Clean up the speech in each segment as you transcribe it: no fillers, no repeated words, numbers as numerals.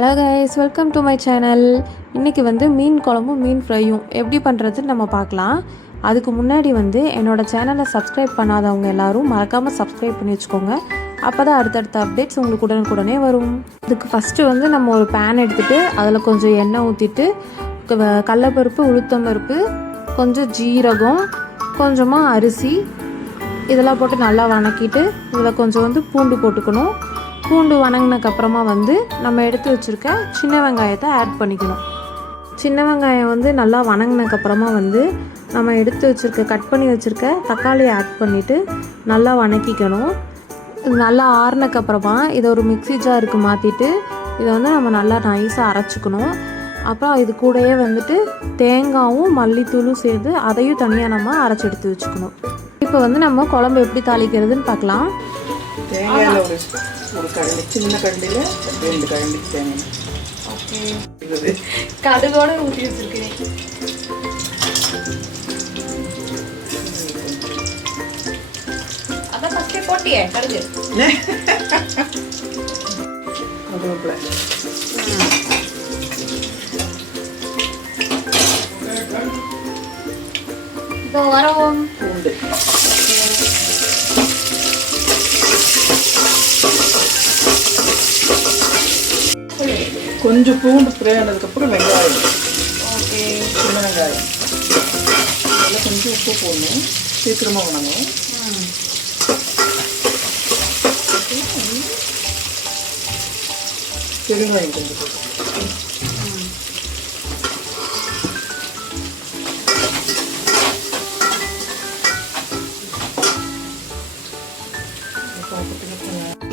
Hello guys, welcome to my channel. இன்றைக்கி மீன் குழம்பும் மீன் ஃப்ரையும் எப்படி பண்ணுறதுன்னு நம்ம பார்க்கலாம். அதுக்கு முன்னாடி என்னோடய சேனலை சப்ஸ்கிரைப் பண்ணாதவங்க எல்லோரும் மறக்காமல் சப்ஸ்கிரைப் பண்ணி வச்சுக்கோங்க. அப்போ தான் அடுத்தடுத்த அப்டேட்ஸ் உங்களுக்கு உடனுக்குடனே வரும். அதுக்கு ஃபஸ்ட்டு நம்ம ஒரு பேன் எடுத்துகிட்டு அதில் கொஞ்சம் எண்ணெய் ஊற்றிட்டு கடலைப்பருப்பு, உளுத்தம்பருப்பு, கொஞ்சம் ஜீரகம், கொஞ்சமாக அரிசி இதெல்லாம் போட்டு நல்லா வணக்கிட்டு இதில் கொஞ்சம் பூண்டு போட்டுக்கணும். பூண்டு வணங்கினதுக்கப்புறமா நம்ம எடுத்து வச்சுருக்க சின்ன வெங்காயத்தை ஆட் பண்ணிக்கணும். சின்ன வெங்காயம் நல்லா வணங்கினதுக்கப்புறமா நம்ம எடுத்து வச்சுருக்க கட் பண்ணி வச்சுருக்க தக்காளியை ஆட் பண்ணிவிட்டு நல்லா வணக்கிக்கணும். நல்லா ஆறுனதுக்கப்புறமா இதை ஒரு மிக்ஸி ஜாருக்கு மாற்றிட்டு இதை நம்ம நல்லா நைஸாக அரைச்சிக்கணும். அப்புறம் இது கூடயே தேங்காயும் மல்லித்தூளும் சேர்த்து அதையும் தனியாக நம்ம அரைச்சி எடுத்து வச்சுக்கணும். இப்போ நம்ம குழம்பு எப்படி தாளிக்கிறதுன்னு பார்க்கலாம். தேங்காயில் ஒரு கரண்டி, சின்ன கரண்டியில் 2 கரண்டி தேங்காய். ஓகே, கடுகோட ஊற்றி வச்சுருக்கேன். அதான் ஃபஸ்ட்டே போட்டியே கடுகு. கருவேப்பிலை, இதோ வரோம். பூண்டு, கொஞ்சம் பூண்டு ஃப்ரை ஆனதுக்கப்புறம் வெங்காயம். ஓகே, சின்ன வெங்காயம் அதில் கொஞ்சம் உப்பு போடணும், சீக்கிரமாக வணங்கும். பெருங்காயம் கொஞ்சம்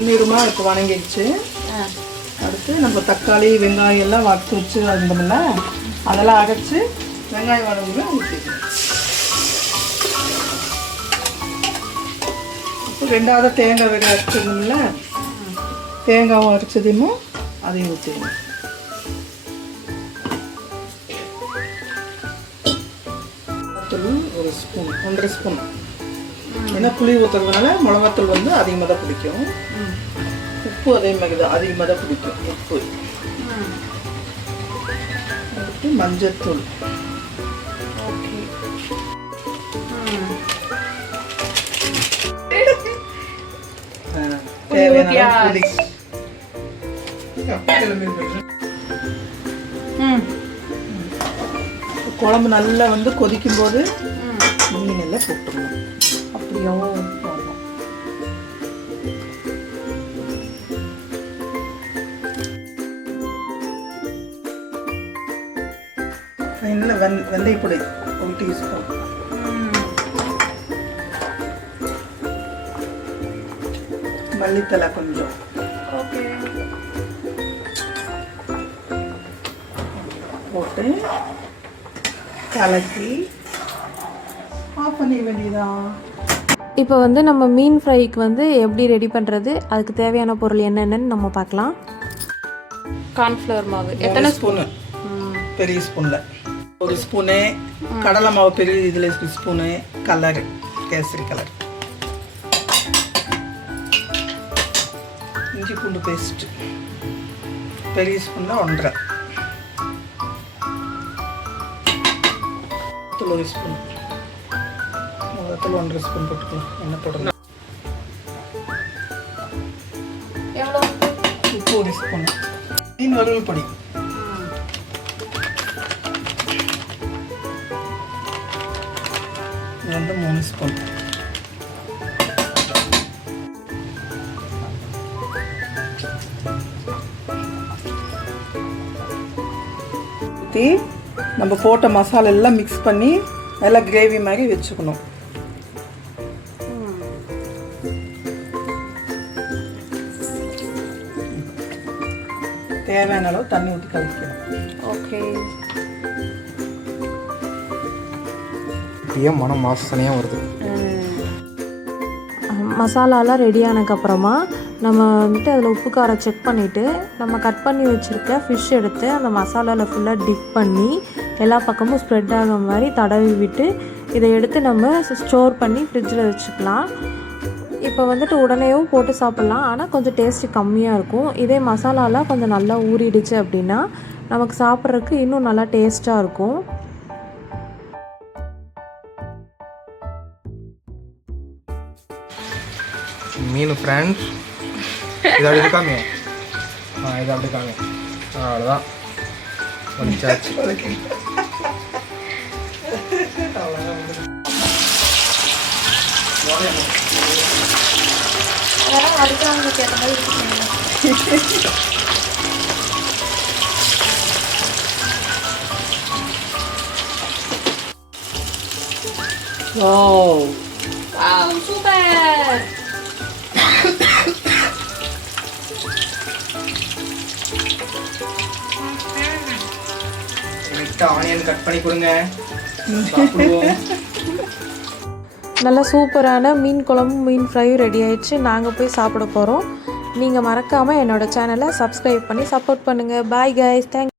நீருமா இப்போ வணங்கிடுச்சு. அடுத்து நம்ம தக்காளி வெங்காயம் எல்லாம் வறுத்து வச்சு வந்தோம்ல, அதெல்லாம் அரைச்சி வெங்காயம் வதங்க ஊற்றிக்கணும். இப்போ 2வது தேங்காய் வெடி அரைச்சிருந்தோம்ல, தேங்காயும் அரைச்சதையும் அதையும் ஊற்றிக்கணும். ஒரு ஸ்பூன், 1.5 ஸ்பூன். ஏன்னா புளி ஊற்றுறதுனால மிளகாத்தூள் அதிகமாக தான் பிடிக்கும். உப்பு அதே மாதிரி தான் அதிகமாக தான் பிடிக்கும். உப்பு, அடுத்து மஞ்சத்தூள், தேவையான புளி. குழம்பு நல்லா கொதிக்கும் போது மீன் எல்லாம் போட்டுருணும். அப்படியோ வெந்தயப்பொடி 1 டீஸ்பூன், மல்லித்தலை கொஞ்சம், போட்டு கலக்கி ஆஃப் பண்ண வேண்டியதான். இப்போ நம்ம மீன் ஃப்ரைக்கு எப்படி ரெடி பண்ணுறது, அதுக்கு தேவையான பொருள் என்னென்னு நம்ம பார்க்கலாம். கார்ன்ஃப்ளவர் மாவு எத்தனை ஸ்பூனு? பெரிய ஸ்பூனில் 1 ஸ்பூனு. கடலை மாவு பெரிய இதில் 1 ஸ்பூனு. Colour, kesari colour. இஞ்சி பூண்டு பேஸ்ட்டு பெரிய ஸ்பூனில் 1.5. 1 ஸ்பூன். முதத்தில் 1.5 ஸ்பூன் போட்டுக்கலாம். எண்ணெய் போடணும். உப்பு 1 ஸ்பூன். மீன் வறுவல் பொடி இது 3 ஸ்பூன். ஊற்றி நம்ம போட்ட மசாலா எல்லாம் மிக்ஸ் பண்ணி நல்லா கிரேவி மாதிரி வச்சுக்கணும். தேவையான அளவு தண்ணி ஊற்றி கலக்கணும். ஓகே, மனம் வாசனையாக வருது. மசாலாலாம் ரெடி ஆனதுக்கப்புறமா நம்ம அதில் உப்பு காரம் செக் பண்ணிவிட்டு நம்ம கட் பண்ணி வச்சுருக்க ஃபிஷ் எடுத்து அந்த மசாலாவில் ஃபுல்லாக டிப் பண்ணி எல்லா பக்கமும் ஸ்ப்ரெட் ஆகிற மாதிரி தடவி விட்டு இதை எடுத்து நம்ம ஸ்டோர் பண்ணி ஃப்ரிட்ஜில் வச்சுக்கலாம். இப்போ வந்துட்டு உடனேயும் போட்டு சாப்பிட்லாம், ஆனால் கொஞ்சம் டேஸ்ட்டு கம்மியாக இருக்கும். இதே மசாலாலாம் கொஞ்சம் நல்லா ஊறிடுச்சு அப்படின்னா நமக்கு சாப்பிட்றதுக்கு இன்னும் நல்லா டேஸ்ட்டாக இருக்கும். மீன் ஃப்ரெண்ட்ஸ் இது அப்படி இருக்காங்க. இது அப்படி இருக்காங்க. அவ்வளோதான் முடிச்சாச்சு. சூப்பர். ஆனியன் கட் பண்ணி கொடுங்க, சாப்பிடுவோம். நல்லா சூப்பரான மீன் குழம்பு மீன் ஃப்ரையும் ரெடி ஆயிடுச்சு. நாங்கள் போய் சாப்பிட போகிறோம். நீங்கள் மறக்காமல் என்னோடய சேனலை சப்ஸ்கிரைப் பண்ணி சப்போர்ட் பண்ணுங்கள். Bye guys, thanks.